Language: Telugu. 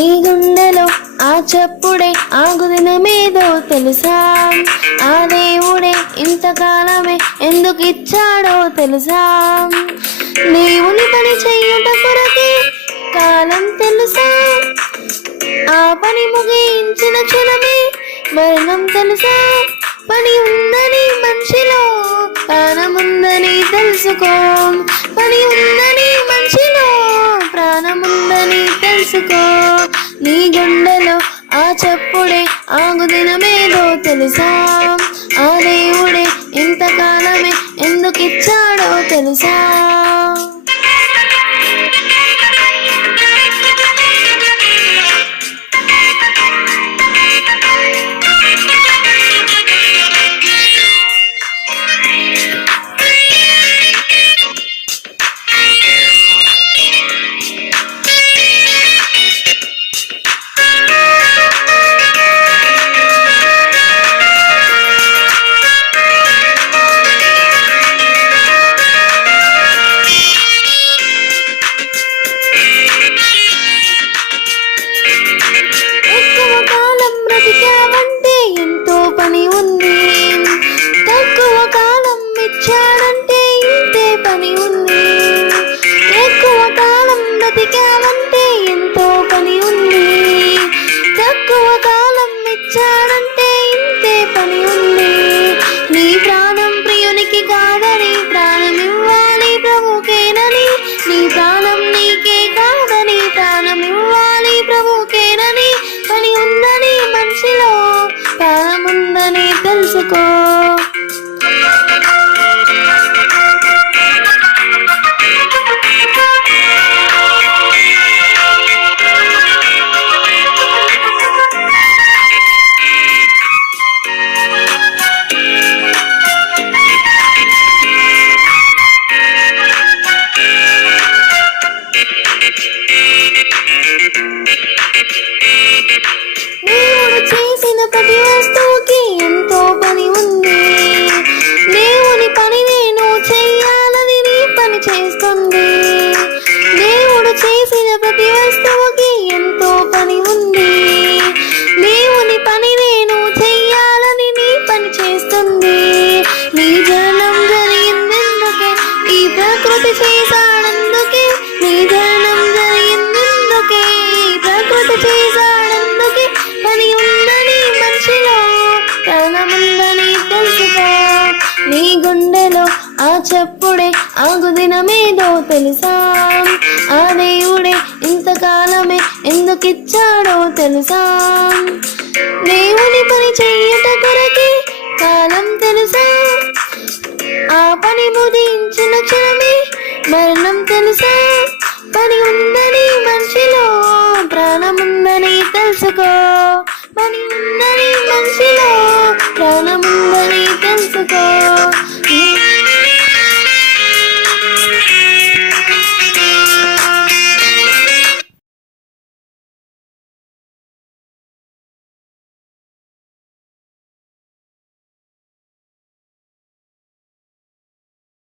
నీ గుండెలో ఆ చప్పుడే ఆగుదినమేదో తెలుసా? ఆ దేవుడే ఇంతకాలమే ఎందుకు ఇచ్చాడో తెలుసా? దేవుని పని చెయ్యుట కొరకే కాలం తెలుసా? ఆ పని ముగించిన క్షణమే మరణం తెలుసా? పని ఉందని మనిషిలో ప్రాణముందని తెలుసుకో. పని ఉందని మనిషిలో ప్రాణముందని తెలుసుకో. నీ గుండెలో ఆ చప్పుడే ఆగుదినమేదో తెలుసా? ఆ దేవుడే ఇంతకాలమే ఎందుకు ఇచ్చాడో తెలుసా? బ్రతికావంటే ఎంతో పని ఉంది, తక్కువ కాలం ఇచ్చాడంటే ఇంతే పని ఉంది. ఎక్కువ కాలం బ్రతికావంటే ఎంతో పని ఉంది, తక్కువ కాలం ఇచ్చాడంటే ఇంతే పని ఉంది. నీ ప్రాణం ప్రియునికి కాదని ప్రాణం ఇవ్వాలి ప్రభుకేనని, నీ ప్రాణం నీకే కాదని ప్రాణం ఇవ్వాలి ప్రభుకేనని. పని ఉందని మనిషిలో ప్రాణముందని తెలుసుకో. చేసిన ప్రతి వస్తువుకి ఎంతో పని ఉంది. దేవుని పని నేను చెయ్యాలని నీ పని చేస్తుంది. దేవుడు చేసిన ప్రతి వస్తువుకి ఎంతో పని ఉంది. దేవుని పని నేను చెయ్యాలని నీ పని చేస్తుంది. నీ జననం జరిగిందెందుకే, ఈ ప్రకృతి చేశాడందుకే. నీ జననం జరిగిందెందుకే, ఈ ప్రకృతి చేశాడందుకే. పని ఉందని మనిషిలో ప్రాణముందని తెలుసుకో. నీ గుండెలో ఆ చప్పుడే ఆగుదినమేదో తెలుసా? ఆ దేవుడే ఇంతకాలమే ఎందుకిచ్చాడో తెలుసా? దేవుని పని చెయ్యుట కొరకే కాలం తెలుసా? ఆ పని ముగించిన క్షణమే మరణం తెలుసా? పని ఉందని మనిషిలో ప్రాణముందని తెలుసుకో. పని